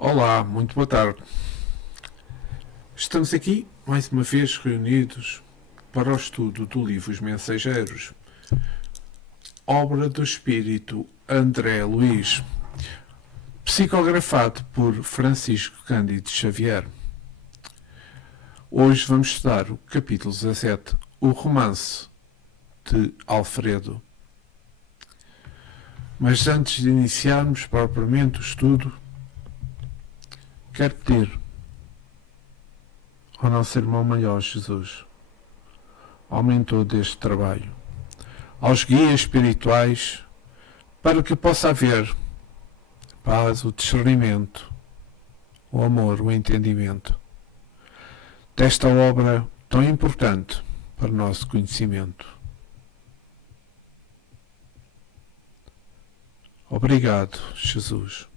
Olá, muito boa tarde. Estamos aqui, mais uma vez, reunidos para o estudo do livro Os Mensageiros, obra do espírito André Luiz, psicografado por Francisco Cândido Xavier. Hoje vamos estudar o capítulo 17, o romance de Alfredo. Mas antes de iniciarmos propriamente o estudo, quero pedir ao nosso irmão maior Jesus, ao mentor deste trabalho, aos guias espirituais, para que possa haver paz, o discernimento, o amor, o entendimento desta obra tão importante para o nosso conhecimento. Obrigado, Jesus,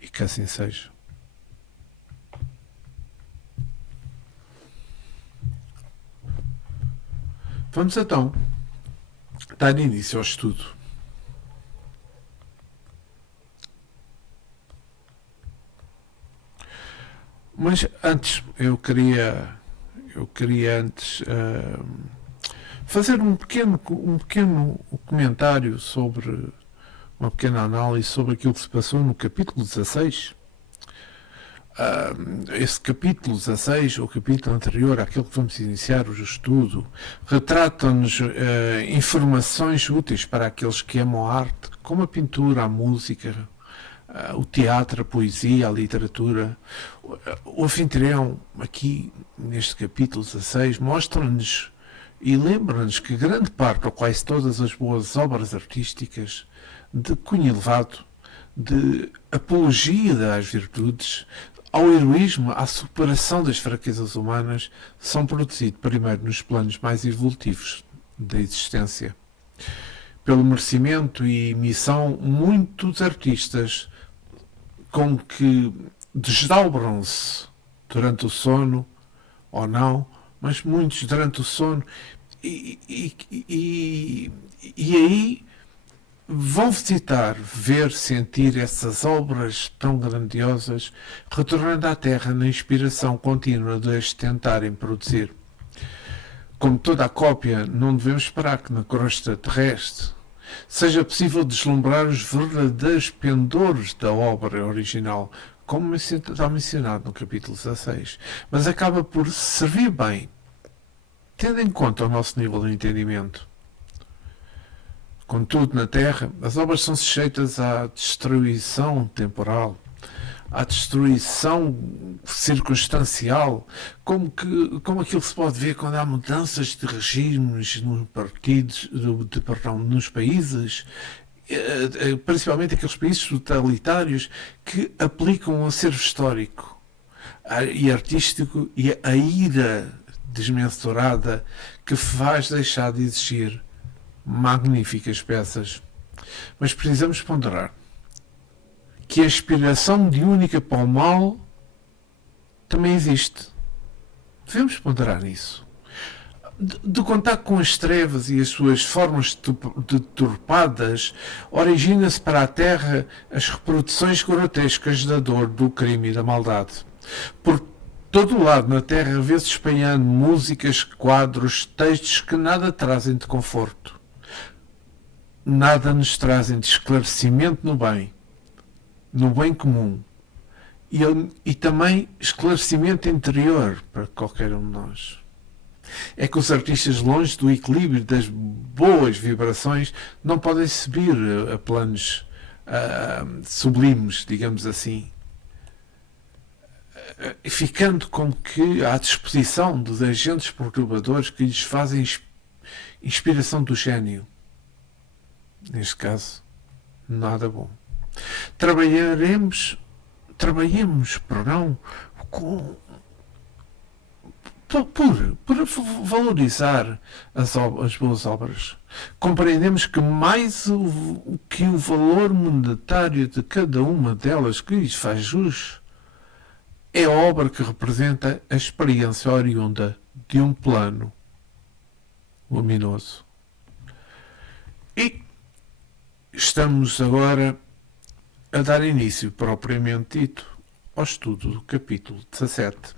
e que assim seja. Vamos então dar início ao estudo. Mas antes, eu queria antes fazer um pequeno comentário sobre, uma pequena análise sobre aquilo que se passou no capítulo 16. Esse capítulo 16, o capítulo anterior àquele que vamos iniciar o estudo, retrata-nos informações úteis para aqueles que amam a arte, como a pintura, a música, o teatro, a poesia, a literatura. O anfitrião, aqui neste capítulo 16, mostra-nos e lembra-nos que grande parte, ou quase todas as boas obras artísticas de cunho elevado, de apologia das virtudes, ao heroísmo, à superação das fraquezas humanas, são produzidos primeiro nos planos mais evolutivos da existência. Pelo merecimento e missão, muitos artistas com que desdobram-se durante o sono, ou não, mas muitos durante o sono, e aí vão visitar, ver, sentir essas obras tão grandiosas, retornando à Terra na inspiração contínua de as tentarem produzir. Como toda a cópia, não devemos esperar que na crosta terrestre seja possível deslumbrar os verdadeiros pendores da obra original, como está mencionado no capítulo 16, mas acaba por servir bem, tendo em conta o nosso nível de entendimento. Contudo, na Terra, as obras são sujeitas à destruição temporal, à destruição circunstancial, como aquilo que se pode ver quando há mudanças de regimes nos países, principalmente aqueles países totalitários que aplicam um acervo histórico e artístico e a ira desmensurada que faz deixar de existir magníficas peças. Mas precisamos ponderar que a aspiração mediúnica para o mal também existe. Devemos ponderar nisso. De contato com as trevas e as suas formas deturpadas, origina-se para a Terra as reproduções grotescas da dor, do crime e da maldade. Por todo o lado na Terra vê-se espalhando músicas, quadros, textos que nada trazem de conforto. Nada nos trazem de esclarecimento no bem comum, e também esclarecimento interior para qualquer um de nós. É que os artistas, longe do equilíbrio das boas vibrações, não podem subir a planos sublimes, digamos assim, ficando como que à disposição dos agentes perturbadores que lhes fazem inspiração do gênio. Neste caso, nada bom. Trabalhemos, perdão, por valorizar as boas obras. Compreendemos que mais que o valor monetário de cada uma delas que lhes faz jus é a obra que representa a experiência oriunda de um plano luminoso. E estamos agora a dar início propriamente dito ao estudo do capítulo 17.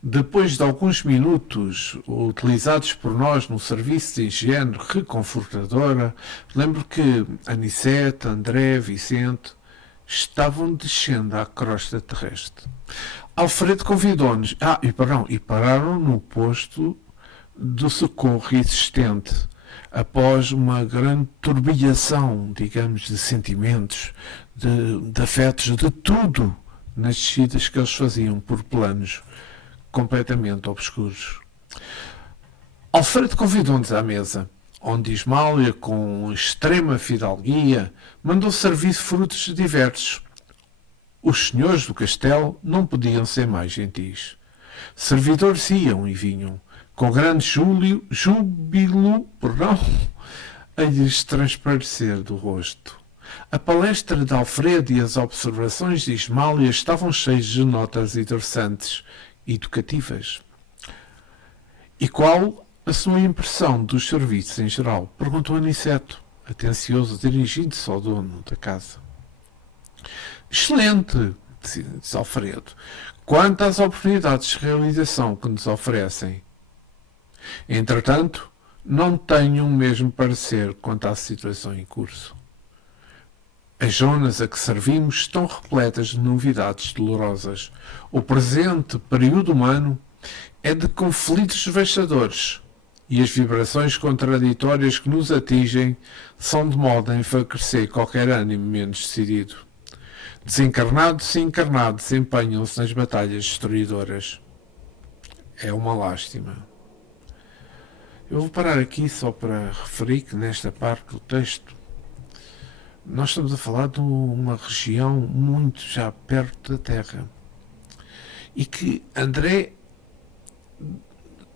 Depois de alguns minutos utilizados por nós no serviço de higiene reconfortadora, lembro que Anicete, André, Vicente estavam descendo à crosta terrestre. Alfredo convidou-nos e pararam no posto do socorro existente, após uma grande turbilhação, digamos, de sentimentos, de afetos, de tudo, nas descidas que eles faziam por planos completamente obscuros. Alfredo convidou-nos à mesa, onde Ismália, com extrema fidalguia, mandou servir frutos diversos. Os senhores do castelo não podiam ser mais gentis. Servidores iam e vinham, com grande júbilo, a lhes transparecer do rosto. A palestra de Alfredo e as observações de Ismália estavam cheias de notas interessantes e educativas. E qual a sua impressão dos serviços em geral? Perguntou Aniceto, atencioso, dirigindo-se ao dono da casa. Excelente, disse Alfredo. Quanto às oportunidades de realização que nos oferecem. Entretanto, não tenho o mesmo parecer quanto à situação em curso. As zonas a que servimos estão repletas de novidades dolorosas. O presente período humano é de conflitos devastadores e as vibrações contraditórias que nos atingem são de modo a enfraquecer qualquer ânimo menos decidido. Desencarnados e encarnados empenham-se nas batalhas destruidoras. É uma lástima. Eu vou parar aqui só para referir que nesta parte do texto nós estamos a falar de uma região muito já perto da Terra e que André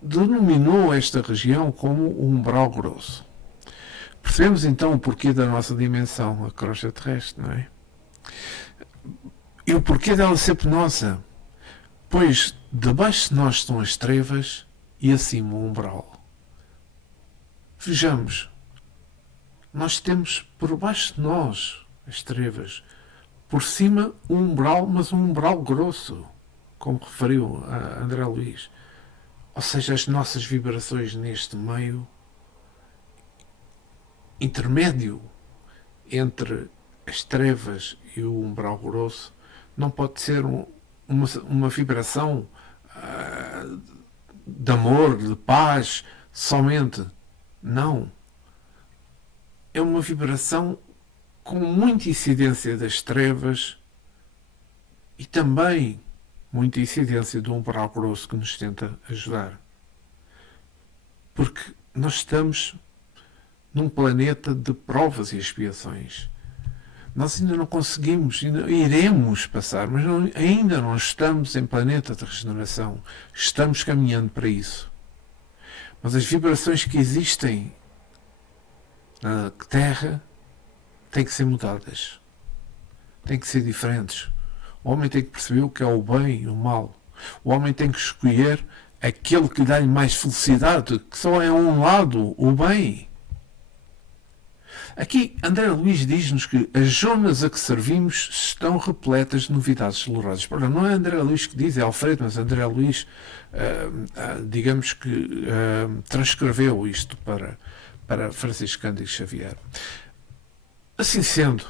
denominou esta região como o umbral grosso. Percebemos então o porquê da nossa dimensão, a crosta terrestre, não é? E o porquê dela ser penosa? Pois debaixo de nós estão as trevas e acima o umbral. Vejamos, nós temos por baixo de nós as trevas, por cima o umbral, mas um umbral grosso, como referiu a André Luís. Ou seja, as nossas vibrações neste meio intermédio entre as trevas e o umbral grosso não pode ser uma vibração de amor, de paz, somente. Não. É uma vibração com muita incidência das trevas e também muita incidência do umbral grosso que nos tenta ajudar. Porque nós estamos num planeta de provas e expiações. Nós ainda não conseguimos, ainda iremos passar, mas ainda não estamos em planeta de regeneração. Estamos caminhando para isso. Mas as vibrações que existem na Terra têm que ser mudadas. Têm que ser diferentes. O homem tem que perceber o que é o bem e o mal. O homem tem que escolher aquele que dá-lhe mais felicidade, que só é um lado, o bem. Aqui, André Luís diz-nos que as zonas a que servimos estão repletas de novidades dolorosas. Não é André Luís que diz, é Alfredo, mas André Luís, digamos que transcreveu isto para Francisco Cândido Xavier. Assim sendo,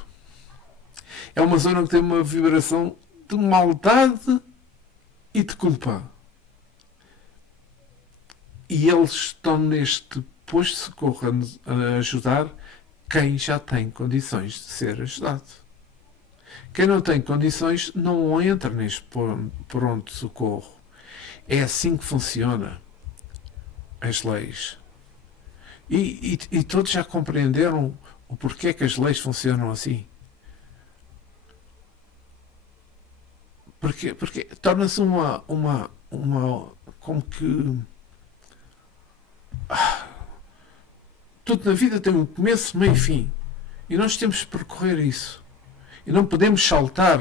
é uma zona que tem uma vibração de maldade e de culpa. E eles estão neste posto de socorro a ajudar quem já tem condições de ser ajudado. Quem não tem condições não entra neste pronto de socorro. É assim que funciona as leis. E todos já compreenderam o porquê que as leis funcionam assim. Porque torna-se uma como que tudo na vida tem um começo, meio e fim. E nós temos de percorrer isso. E não podemos saltar,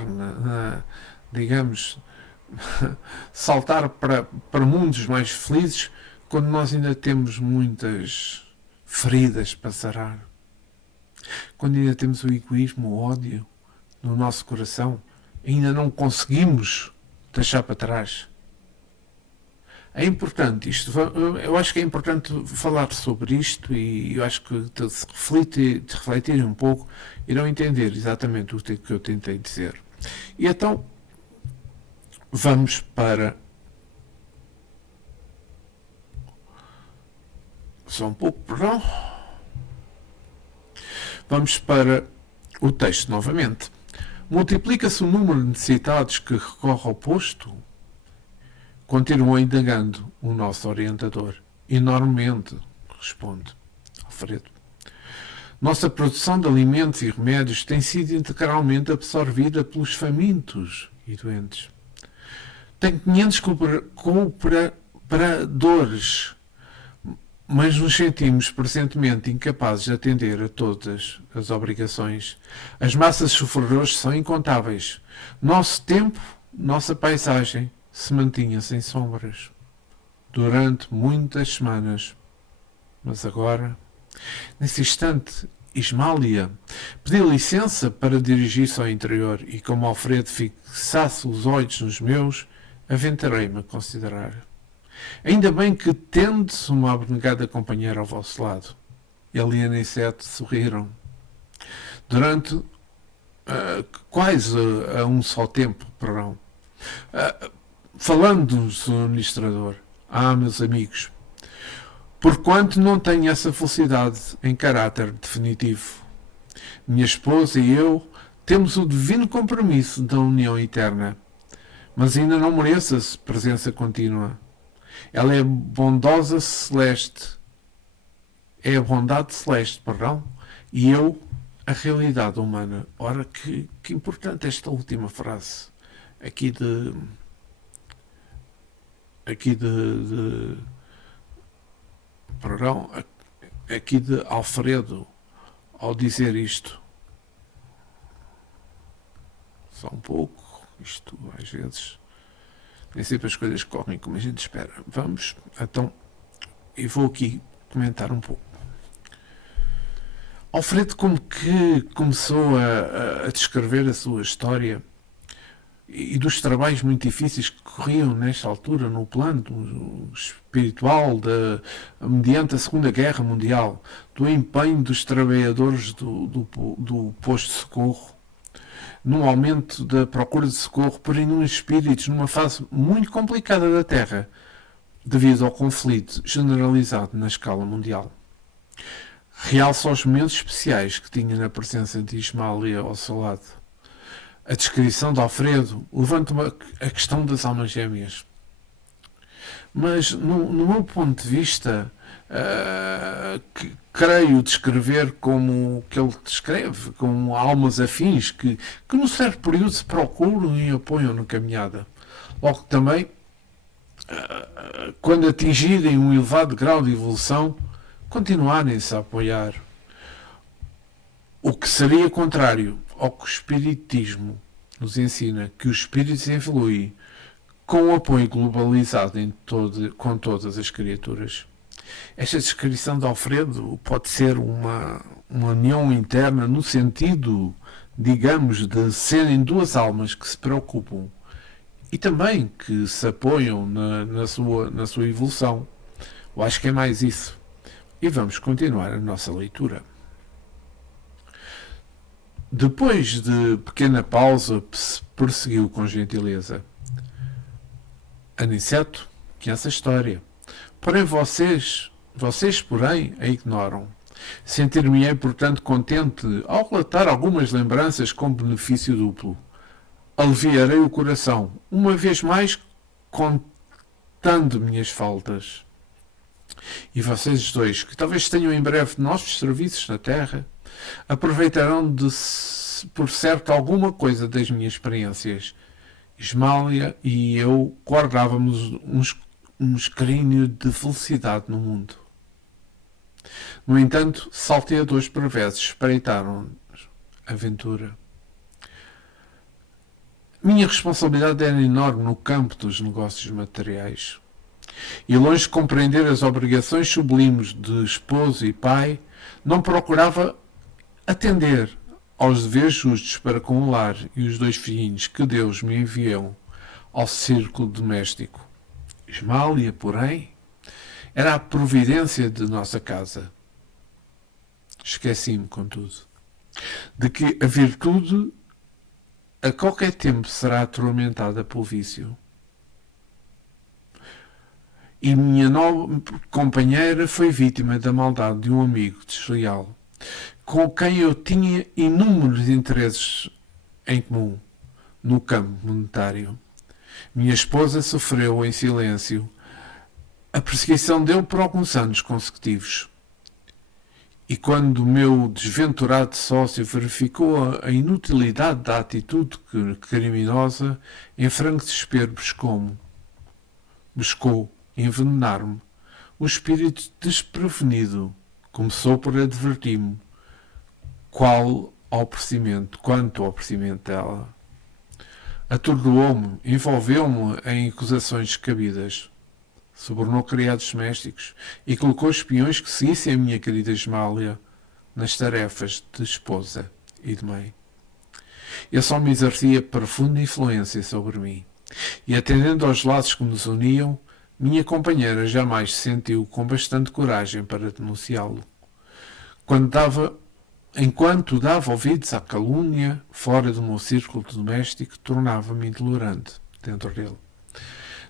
digamos, saltar para mundos mais felizes quando nós ainda temos muitas feridas para sarar. Quando ainda temos o egoísmo, o ódio, no nosso coração, ainda não conseguimos deixar para trás. É importante isto, eu acho que é importante falar sobre isto e eu acho que se refletirem um pouco, irão entender exatamente o que eu tentei dizer. E então, vamos para... Só um pouco, perdão. Vamos para o texto novamente. Multiplica-se o número de necessitados que recorre ao posto? Continua indagando o nosso orientador. Enormemente, responde Alfredo. Nossa produção de alimentos e remédios tem sido integralmente absorvida pelos famintos e doentes. Tem 500 cooperadores, mas nos sentimos presentemente incapazes de atender a todas as obrigações. As massas de sofredores são incontáveis. Nosso tempo, nossa paisagem, se mantinha sem sombras durante muitas semanas. Mas agora, nesse instante, Ismália pediu licença para dirigir-se ao interior e, como Alfredo fixasse os olhos nos meus, aventurei-me a considerar. Ainda bem que tendes uma abnegada companheira ao vosso lado. Ele e a Anicete sorriram. Durante quase a um só tempo, perdão. Falando-nos do administrador, meus amigos, porquanto não tenho essa felicidade em caráter definitivo. Minha esposa e eu temos o divino compromisso da união eterna, mas ainda não mereço a presença contínua. Ela é bondosa celeste, é a bondade celeste, perdão, e eu a realidade humana. Ora, que importante esta última frase aqui de perdão, aqui de Alfredo ao dizer isto. Só um pouco, isto às vezes nem sempre as coisas correm como a gente espera. Vamos, então, e vou aqui comentar um pouco. Alfredo como que começou a descrever a sua história e dos trabalhos muito difíceis que corriam nesta altura no plano espiritual mediante a Segunda Guerra Mundial, do empenho dos trabalhadores do posto de socorro, num aumento da procura de socorro por inúmeros espíritos numa fase muito complicada da Terra, devido ao conflito generalizado na escala mundial. Realça os momentos especiais que tinha na presença de Ismália ao seu lado. A descrição de Alfredo levanta a questão das almas gêmeas. Mas, no meu ponto de vista, que creio descrever como que ele descreve, como almas afins que num certo período se procuram e apoiam na caminhada. Logo também, quando atingirem um elevado grau de evolução, continuarem-se a apoiar. O que seria contrário ao que o Espiritismo nos ensina, que os espíritos evoluem com o apoio globalizado com todas as criaturas. Esta descrição de Alfredo pode ser uma união interna no sentido, digamos, de serem duas almas que se preocupam e também que se apoiam na sua evolução. Eu acho que é mais isso. E vamos continuar a nossa leitura. Depois de pequena pausa, prosseguiu com gentileza. Aniceto, que essa história. Porém vocês, porém, a ignoram. Sentir-me-ei, portanto, contente ao relatar algumas lembranças com benefício duplo. Aliviarei o coração, uma vez mais, contando minhas faltas. E vocês dois, que talvez tenham em breve novos serviços na Terra, aproveitarão por certo alguma coisa das minhas experiências. Ismália e eu guardávamos um escrínio de felicidade no mundo. No entanto, salteadores perversos espreitaram-nos a aventura. Minha responsabilidade era enorme no campo dos negócios materiais. E longe de compreender as obrigações sublimes de esposo e pai, não procurava atender aos deveres justos para com o lar e os 2 filhinhos que Deus me enviou ao círculo doméstico. Ismália, porém, era a providência de nossa casa. Esqueci-me, contudo, de que a virtude a qualquer tempo será atormentada pelo vício. E minha nova companheira foi vítima da maldade de um amigo desleal, com quem eu tinha inúmeros interesses em comum no campo monetário. Minha esposa sofreu em silêncio a perseguição dele por alguns anos consecutivos. E quando o meu desventurado sócio verificou a inutilidade da atitude criminosa, em franco desespero buscou envenenar-me. O espírito desprevenido começou por advertir-me quanto ao procedimento dela. Atordoou-me, envolveu-me em acusações descabidas, subornou criados domésticos e colocou espiões que seguissem a minha querida Ismália nas tarefas de esposa e de mãe. Ele só me exercia profunda influência sobre mim, e atendendo aos laços que nos uniam, minha companheira jamais se sentiu com bastante coragem para denunciá-lo. Enquanto dava ouvidos à calúnia fora do meu círculo doméstico, tornava-me intolerante dentro dele.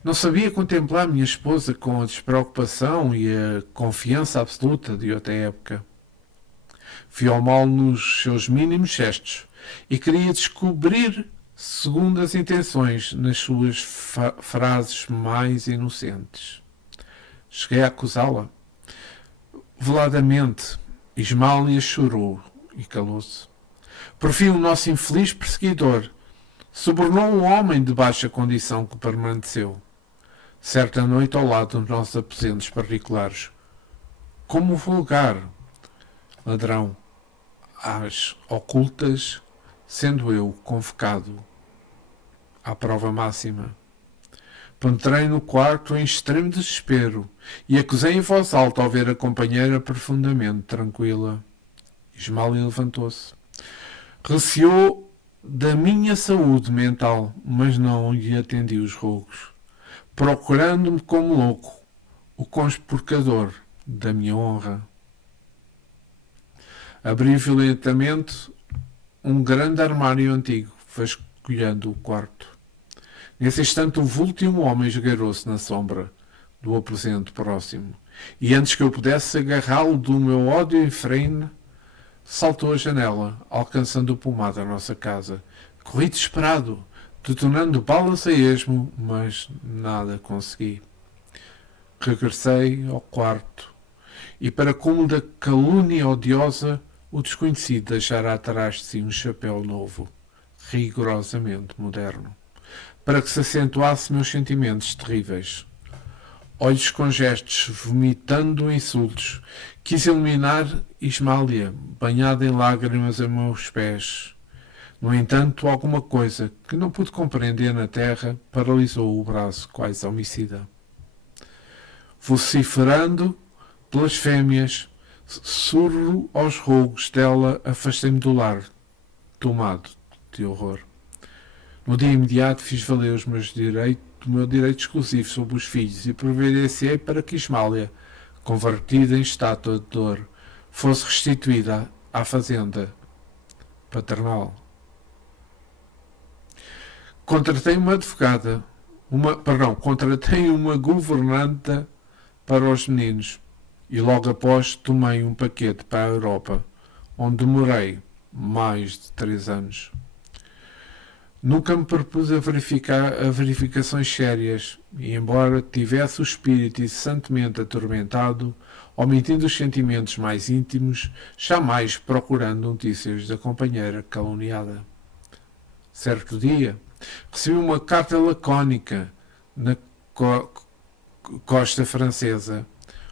Não sabia contemplar minha esposa com a despreocupação e a confiança absoluta de outra época. Vi ao mal nos seus mínimos gestos e queria descobrir segundas intenções nas suas frases mais inocentes. Cheguei a acusá-la. Veladamente, Ismália chorou e calou-se. Por fim, o nosso infeliz perseguidor subornou um homem de baixa condição que permaneceu, certa noite ao lado dos nossos aposentos particulares, como vulgar ladrão às ocultas, sendo eu convocado à prova máxima. Penetrei no quarto em extremo desespero e acusei em voz alta ao ver a companheira profundamente tranquila. Ismália levantou-se. Receou da minha saúde mental, mas não lhe atendi os rogos, procurando-me como louco, o conspurcador da minha honra. Abri violentamente um grande armário antigo, vasculhando o quarto. Nesse instante, o vulto de um homem esgueirou-se na sombra do aposento próximo, e antes que eu pudesse agarrá-lo do meu ódio infrene, saltou a janela, alcançando o pomar da nossa casa. Corri desesperado, detonando balas a esmo, mas nada consegui. Regressei ao quarto, e para cúmulo da calúnia odiosa, o desconhecido deixara atrás de si um chapéu novo, rigorosamente moderno, para que se acentuasse meus sentimentos terríveis. Olhos com gestos, vomitando insultos, quis iluminar Ismália, banhada em lágrimas a meus pés. No entanto, alguma coisa que não pude compreender na terra paralisou o braço quase homicida. Vociferando blasfémias, surdo aos rogos dela, afastei-me do lar, tomado de horror. No dia imediato fiz valer o meu direito exclusivo sobre os filhos e providenciei para que Ismália, convertida em estátua de dor, fosse restituída à fazenda paternal. Contratei uma governanta para os meninos e logo após tomei um paquete para a Europa, onde demorei mais de 3 anos. Nunca me propus a verificações sérias e, embora tivesse o espírito incessantemente atormentado, omitindo os sentimentos mais íntimos, jamais procurando notícias da companheira caluniada. Certo dia, recebi uma carta lacónica na costa francesa.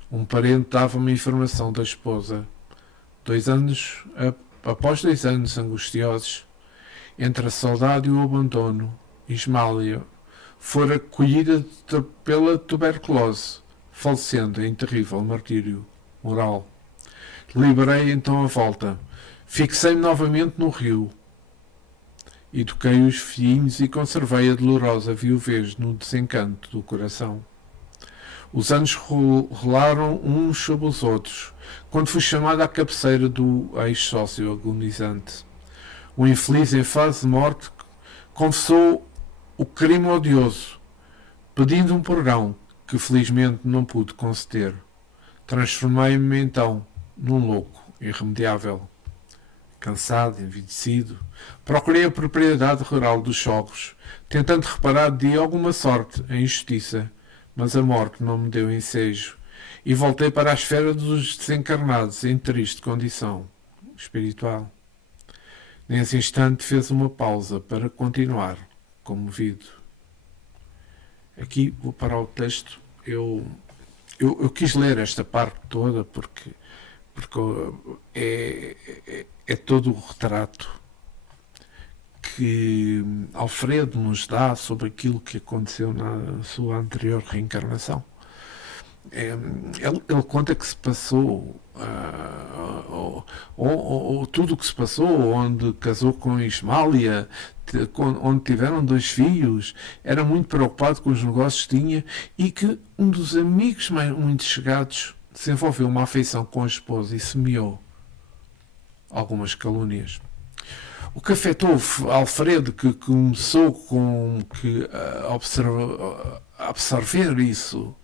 Um parente dava-me informação da esposa. Após 2 anos angustiosos, entre a saudade e o abandono, Ismália fora colhida pela tuberculose, falecendo em terrível martírio moral. Deliberei então a volta. Fixei-me novamente no rio, eduquei os filhinhos e conservei a dolorosa viuvez no desencanto do coração. Os anos rolaram uns sobre os outros, quando fui chamado à cabeceira do ex-sócio agonizante. O infeliz, em fase de morte, confessou o crime odioso, pedindo um perdão que felizmente não pude conceder. Transformei-me então num louco irremediável. Cansado, envelhecido, procurei a propriedade rural dos sogros, tentando reparar de alguma sorte a injustiça, mas a morte não me deu ensejo, e voltei para a esfera dos desencarnados em triste condição espiritual. Nesse instante fez uma pausa para continuar, comovido. Aqui vou parar o texto. Eu quis ler esta parte toda porque é todo o retrato que Alfredo nos dá sobre aquilo que aconteceu na sua anterior reencarnação. Ele conta que se passou tudo o que se passou, onde casou com Ismália, onde tiveram 2 filhos, era muito preocupado com os negócios que tinha, e que um dos amigos muito chegados desenvolveu uma afeição com a esposa e semeou algumas calúnias. O que afetou Alfredo, que começou a absorver isso,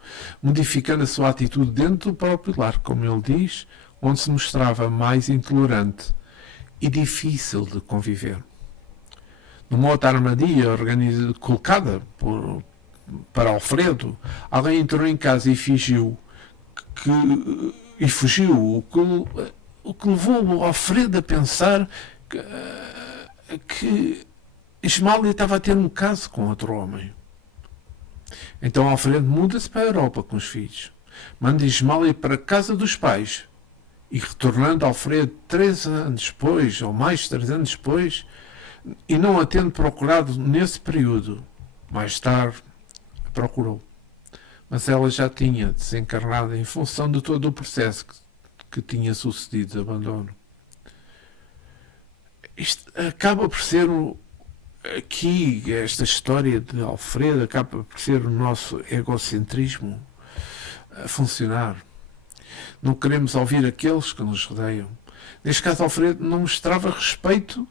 modificando a sua atitude dentro do próprio lar, como ele diz, onde se mostrava mais intolerante e difícil de conviver. Numa outra armadilha colocada para Alfredo, alguém entrou em casa e fugiu, o que levou o Alfredo a pensar que Ismália estava a ter um caso com outro homem. Então Alfredo muda-se para a Europa com os filhos, manda Ismália para a casa dos pais, e retornando Alfredo 3 anos depois, ou mais 3 anos depois, e não a tendo procurado nesse período, mais tarde a procurou. Mas ela já tinha desencarnado em função de todo o processo que tinha sucedido de abandono. Isto acaba por ser aqui, esta história de Alfredo acaba por ser o nosso egocentrismo a funcionar. Não queremos ouvir aqueles que nos rodeiam. Neste caso, Alfredo não mostrava respeito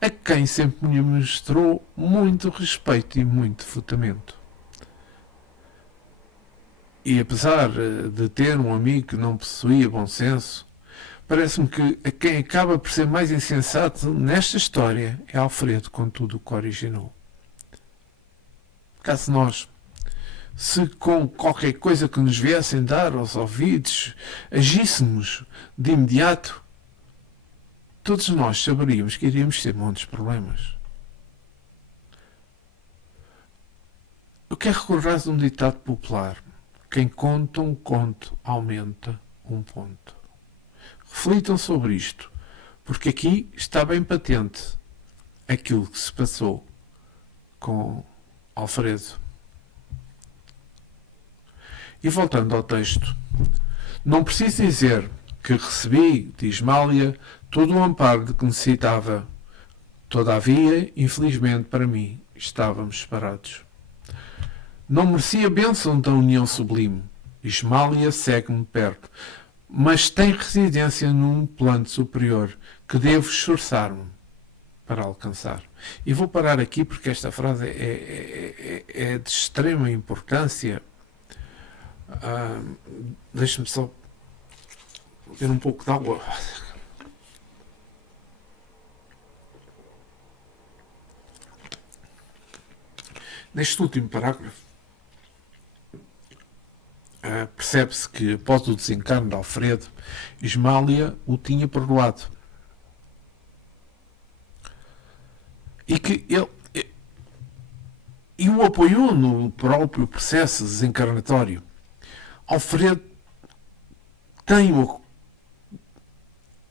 a quem sempre me mostrou muito respeito e muito devotamento. E apesar de ter um amigo que não possuía bom senso, parece-me que a quem acaba por ser mais insensato nesta história é Alfredo, com tudo o que originou. Caso nós, se com qualquer coisa que nos viessem dar aos ouvidos, agíssemos de imediato, todos nós saberíamos que iríamos ter muitos problemas. Eu quero recordar de um ditado popular: quem conta um conto aumenta um ponto. Reflitam sobre isto, porque aqui está bem patente aquilo que se passou com Alfredo. E voltando ao texto, não preciso dizer que recebi de Ismália todo o amparo de que necessitava. Todavia, infelizmente para mim, estávamos separados. Não merecia a bênção da união sublime. Ismália segue-me perto, mas tem residência num plano superior que devo esforçar-me para alcançar. E vou parar aqui porque esta frase é de extrema importância. Deixe-me só beber um pouco de água. Neste último parágrafo, percebe-se que, após o desencarno de Alfredo, Ismália o tinha perdoado. E que ele o apoiou no próprio processo desencarnatório. Alfredo tem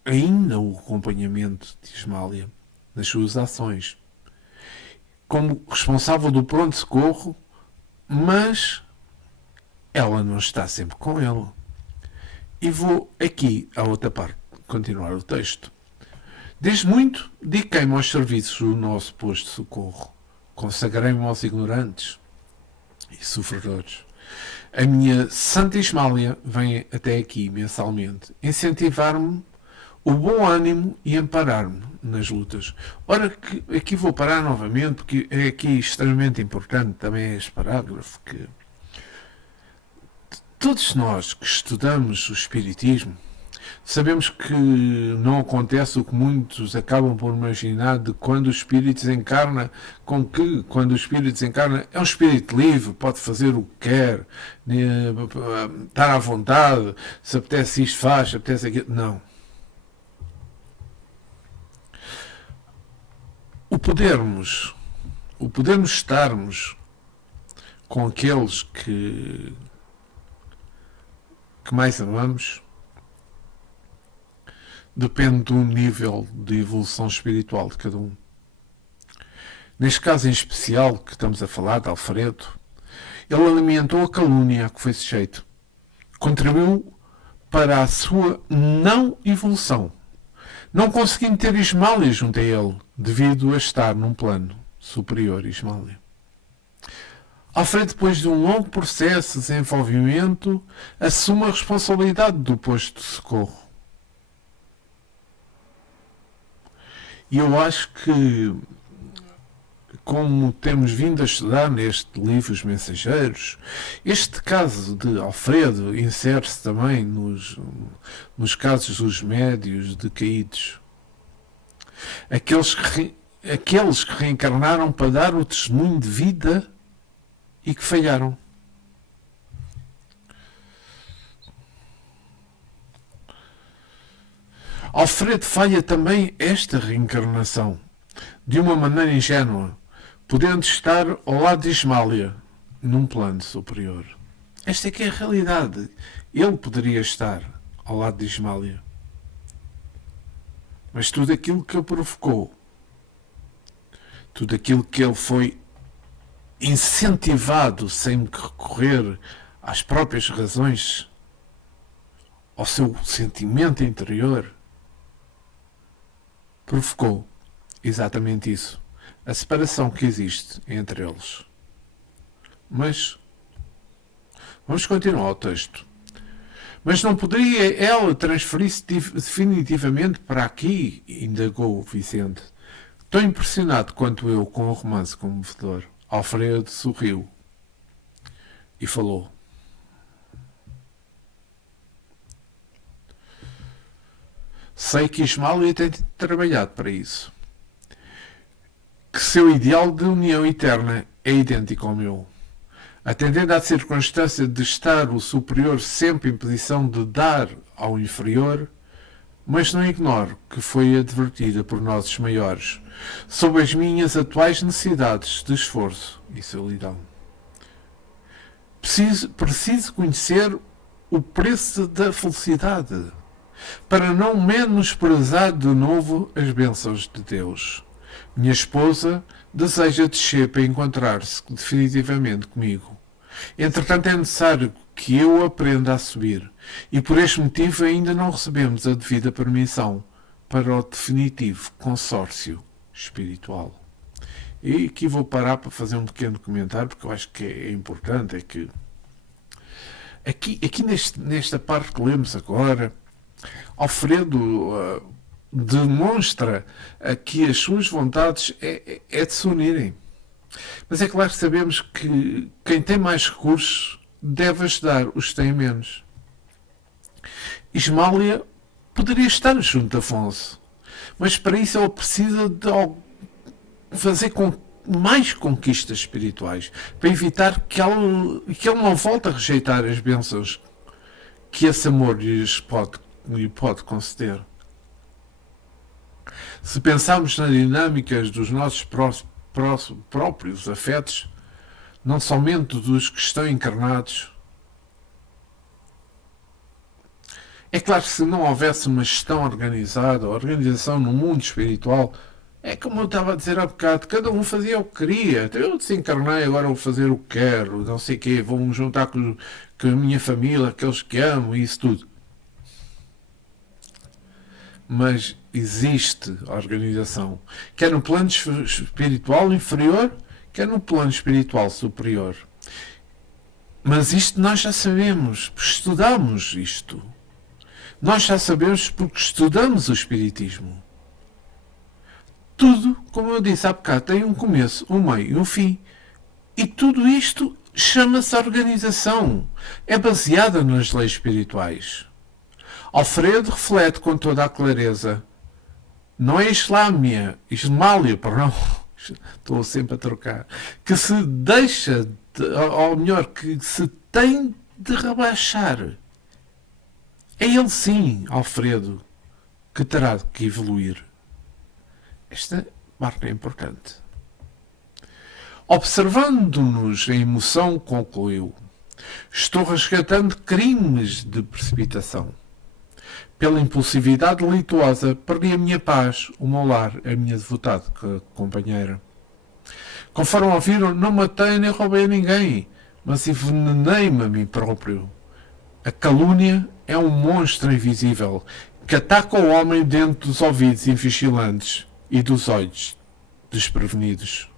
ainda o acompanhamento de Ismália nas suas ações, como responsável do pronto-socorro, mas ela não está sempre com ele. E vou aqui à outra parte, continuar o texto. Desde muito, dediquei-me aos serviços do nosso posto de socorro. Consagrei-me aos ignorantes e sofredores. A minha Santa Ismália vem até aqui mensalmente incentivar-me o bom ânimo e amparar-me nas lutas. Ora, que aqui vou parar novamente, porque é aqui extremamente importante também este parágrafo, que todos nós que estudamos o Espiritismo sabemos que não acontece o que muitos acabam por imaginar de quando o espírito desencarna, com que quando o espírito desencarna é um espírito livre, pode fazer o que quer, estar à vontade, se apetece isto faz, se apetece aquilo. Não. O podermos estarmos com aqueles que mais amamos depende do nível de evolução espiritual de cada um. Neste caso em especial que estamos a falar de Alfredo, ele alimentou a calúnia a que foi sujeito. Contribuiu para a sua não evolução, não conseguindo ter Ismália junto a ele, devido a estar num plano superior a Ismália. Alfredo, depois de um longo processo de desenvolvimento, assume a responsabilidade do posto de socorro. E eu acho que, como temos vindo a estudar neste livro Os Mensageiros, este caso de Alfredo insere-se também nos casos dos médios decaídos. Aqueles que reencarnaram para dar o testemunho de vida e que falharam. Alfredo falha também esta reencarnação, de uma maneira ingênua, podendo estar ao lado de Ismália, num plano superior. Esta é que é a realidade. Ele poderia estar ao lado de Ismália. Mas tudo aquilo que ele provocou, tudo aquilo que ele foi incentivado sem recorrer às próprias razões, ao seu sentimento interior, provocou exatamente isso. A separação que existe entre eles. Mas vamos continuar o texto. Mas não poderia ela transferir-se definitivamente para aqui? Indagou Vicente. Tão impressionado quanto eu com o romance comovedor. Alfredo sorriu e falou. Sei que Ismália tem trabalhado para isso. Que seu ideal de união eterna é idêntico ao meu. Atendendo à circunstância de estar o superior sempre em posição de dar ao inferior, mas não ignoro que foi advertida por nossos maiores sobre as minhas atuais necessidades de esforço e solidão. Preciso conhecer o preço da felicidade, para não menosprezar de novo as bênçãos de Deus. Minha esposa deseja descer para encontrar-se definitivamente comigo. Entretanto, é necessário que eu aprenda a subir, e por este motivo ainda não recebemos a devida permissão para o definitivo consórcio espiritual. E aqui vou parar para fazer um pequeno comentário, porque eu acho que é importante, é que aqui nesta parte que lemos agora, Alfredo demonstra que as suas vontades é de se unirem. Mas é claro que sabemos que quem tem mais recursos deve ajudar os que têm menos. Ismália poderia estar junto de Afonso, mas para isso ele precisa de fazer mais conquistas espirituais, para evitar que ele não volte a rejeitar as bênçãos que esse amor lhe pode conceder. Se pensarmos nas dinâmicas dos nossos próprios afetos, não somente dos que estão encarnados, é claro que se não houvesse uma gestão organizada, organização no mundo espiritual, é como eu estava a dizer há bocado, cada um fazia o que queria. Eu desencarnei, agora vou fazer o que quero, não sei o quê, vou-me juntar com a minha família, aqueles que amo e isso tudo. mas existe organização, quer no plano espiritual inferior, quer no plano espiritual superior. Mas isto nós já sabemos, estudamos isto. Nós já sabemos porque estudamos o Espiritismo. Tudo, como eu disse há bocado, tem um começo, um meio e um fim. E tudo isto chama-se organização. É baseada nas leis espirituais. Alfredo reflete com toda a clareza. Não é Islália, perdão. Estou sempre a trocar. Que se deixa, ou melhor, que se tem de rebaixar. É ele sim, Alfredo, que terá que evoluir. Esta marca é importante. Observando-nos a emoção, concluiu: estou resgatando crimes de precipitação. Pela impulsividade delituosa, perdi a minha paz, o meu lar, a minha devotada companheira. Conforme ouviram, não matei nem roubei a ninguém, mas envenenei-me a mim próprio. A calúnia é um monstro invisível que ataca o homem dentro dos ouvidos invigilantes e dos olhos desprevenidos.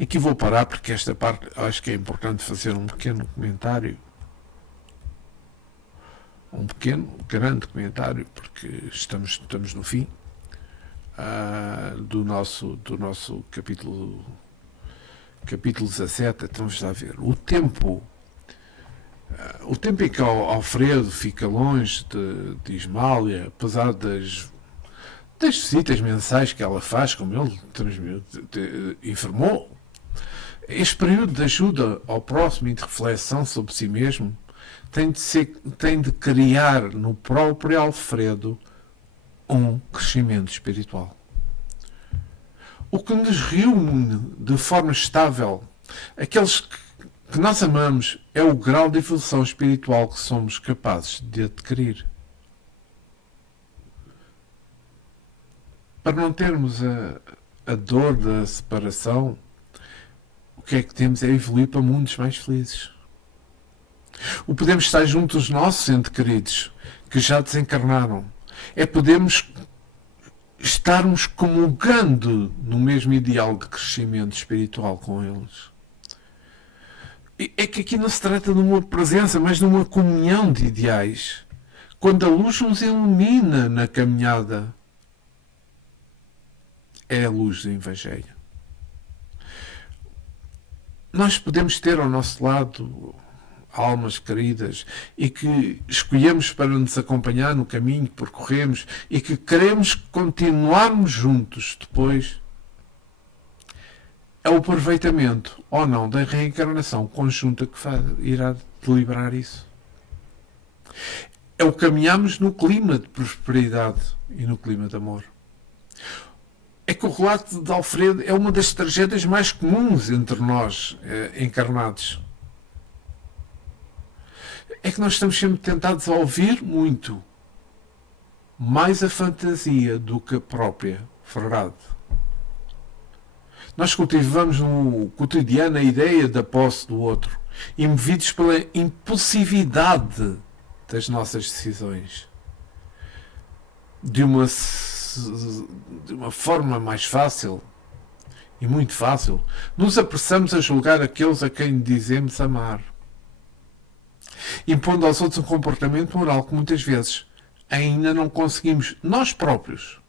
Aqui vou parar porque esta parte acho que é importante fazer um pequeno comentário. Grande comentário, porque estamos no fim do nosso capítulo 17. Então vamos lá ver. O tempo em que Alfredo fica longe de Ismália, apesar das visitas mensais que ela faz, como ele informou, este período de ajuda ao próximo e de reflexão sobre si mesmo tem de criar no próprio Alfredo um crescimento espiritual. O que nos reúne de forma estável, aqueles que nós amamos, é o grau de evolução espiritual que somos capazes de adquirir. Para não termos a dor da separação, o que é que temos é evoluir para mundos mais felizes. O podemos estar junto dos nossos entes queridos, que já desencarnaram. É podemos estarmos comungando no mesmo ideal de crescimento espiritual com eles. É que aqui não se trata de uma presença, mas de uma comunhão de ideais. Quando a luz nos ilumina na caminhada, é a luz do Evangelho. Nós podemos ter ao nosso lado almas queridas e que escolhemos para nos acompanhar no caminho que percorremos e que queremos continuarmos juntos depois. É o aproveitamento ou não da reencarnação conjunta que irá deliberar isso. É o caminharmos no clima de prosperidade e no clima de amor. É que o relato de Alfredo é uma das tragédias mais comuns entre nós encarnados. É que nós estamos sempre tentados a ouvir muito mais a fantasia do que a própria verdade. Nós cultivamos no cotidiano a ideia da posse do outro, e movidos pela impulsividade das nossas decisões. De uma forma mais fácil, e muito fácil, nos apressamos a julgar aqueles a quem dizemos amar, impondo aos outros um comportamento moral que muitas vezes ainda não conseguimos nós próprios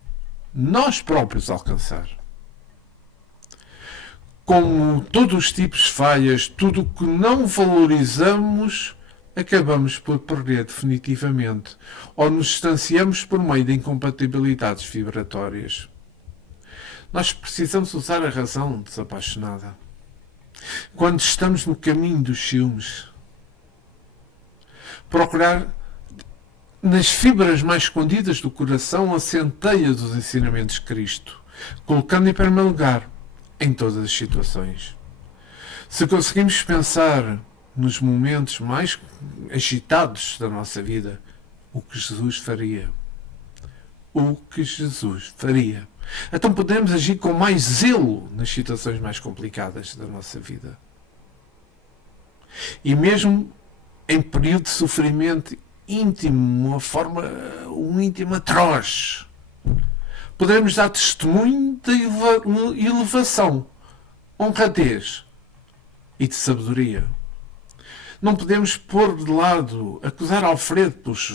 alcançar. Como todos os tipos de falhas, tudo o que não valorizamos, acabamos por perder definitivamente, ou nos distanciamos por meio de incompatibilidades vibratórias. Nós precisamos usar a razão desapaixonada. Quando estamos no caminho dos ciúmes, procurar nas fibras mais escondidas do coração a centelha dos ensinamentos de Cristo, colocando em primeiro lugar em todas as situações. Se conseguimos pensar nos momentos mais agitados da nossa vida, o que Jesus faria? O que Jesus faria? Então podemos agir com mais zelo nas situações mais complicadas da nossa vida. E mesmo em período de sofrimento íntimo, um íntimo atroz. Poderemos dar testemunho de elevação, honradez e de sabedoria. Não podemos pôr de lado, acusar Alfredo pelos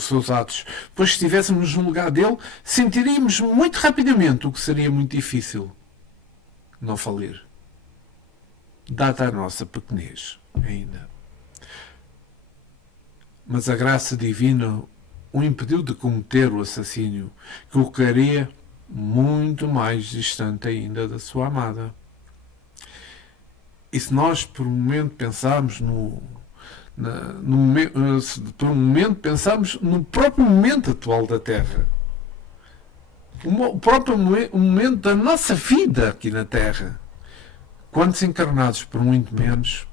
seus atos, pois se estivéssemos no lugar dele, sentiríamos muito rapidamente o que seria muito difícil não falir, dada a nossa pequenez ainda. Mas a graça divina o impediu de cometer o assassínio, que o colocaria muito mais distante ainda da sua amada. E se nós por um momento pensarmos no próprio momento atual da Terra, o próprio momento da nossa vida aqui na Terra, quantos encarnados, por muito menos,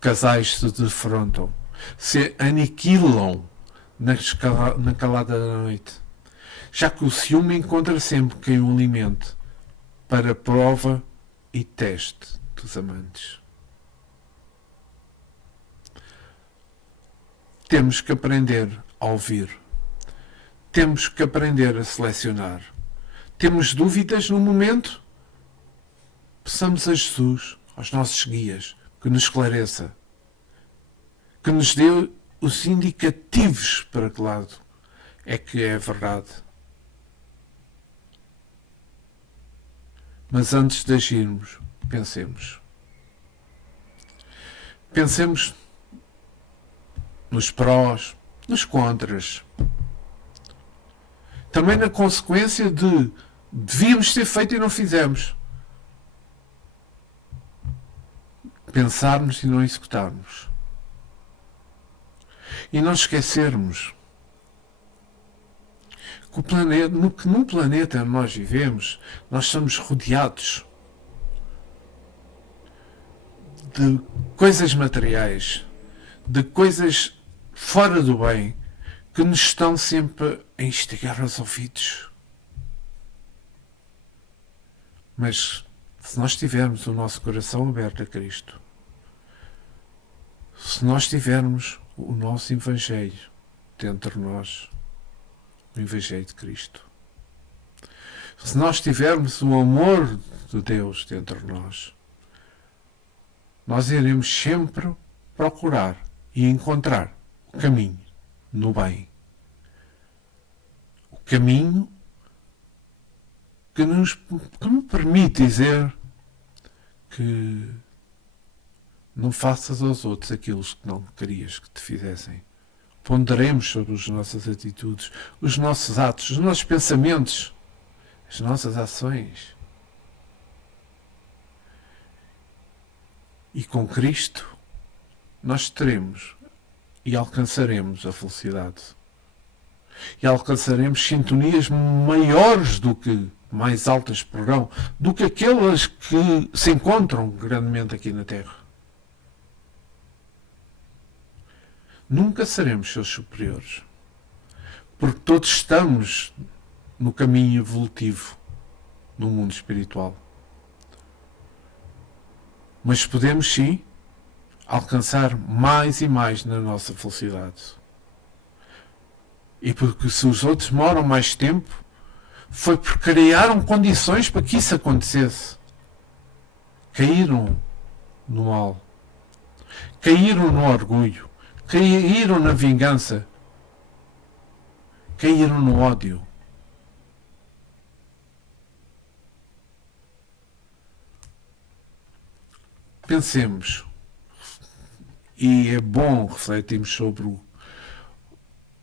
casais se defrontam, se aniquilam na calada da noite, já que o ciúme encontra sempre quem o alimente para prova e teste dos amantes. Temos que aprender a ouvir. Temos que aprender a selecionar. Temos dúvidas no momento? Peçamos a Jesus, aos nossos guias, que nos esclareça, que nos dê os indicativos para que lado é que é a verdade. Mas antes de agirmos, pensemos. Pensemos nos prós, nos contras. Também na consequência de devíamos ter feito e não fizemos. Pensarmos e não executarmos. E não esquecermos que no planeta onde nós vivemos, nós somos rodeados de coisas materiais, de coisas fora do bem, que nos estão sempre a instigar aos ouvidos. Mas se nós tivermos o nosso coração aberto a Cristo, se nós tivermos o nosso Evangelho dentro de nós, o Evangelho de Cristo, se nós tivermos o amor de Deus dentro de nós, nós iremos sempre procurar e encontrar o caminho no bem. O caminho que me permite dizer que não faças aos outros aquilo que não querias que te fizessem. Ponderemos sobre as nossas atitudes, os nossos atos, os nossos pensamentos, as nossas ações. E com Cristo nós teremos e alcançaremos a felicidade. E alcançaremos sintonias maiores mais altas, do que aquelas que se encontram grandemente aqui na Terra. Nunca seremos seus superiores, porque todos estamos no caminho evolutivo no mundo espiritual. Mas podemos sim alcançar mais e mais na nossa felicidade. E porque se os outros demoram mais tempo, foi porque criaram condições para que isso acontecesse. Caíram no mal, caíram no orgulho, caíram na vingança, caíram no ódio. Pensemos, e é bom refletirmos sobre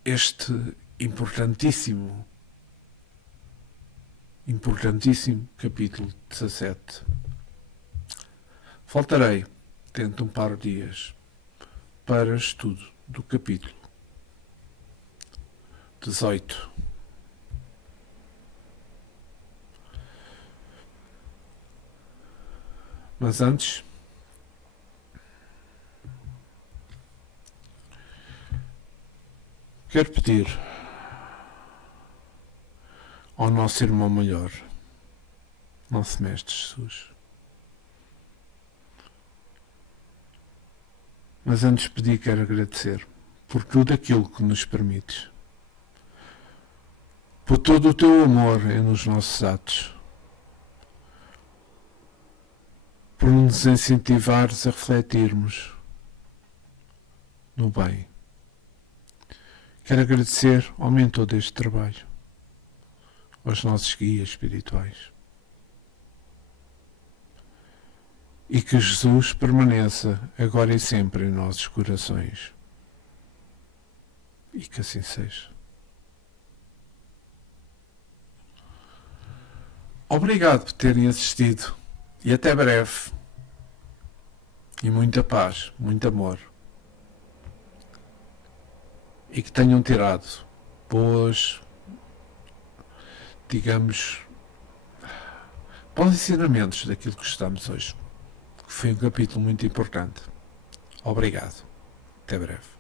este importantíssimo capítulo 17. Faltarei, dentro de um par de dias, para estudo do capítulo 18. Mas antes, quero pedir ao nosso irmão maior, nosso Mestre Jesus. Mas antes de pedir, quero agradecer por tudo aquilo que nos permites, por todo o teu amor nos nossos atos, por nos incentivares a refletirmos no bem. Quero agradecer ao mentor deste trabalho, aos nossos guias espirituais. E que Jesus permaneça agora e sempre em nossos corações. E que assim seja. Obrigado por terem assistido e até breve. E muita paz, muito amor. E que tenham tirado boas, digamos, bons ensinamentos daquilo que estamos hoje. Foi um capítulo muito importante. Obrigado. Até breve.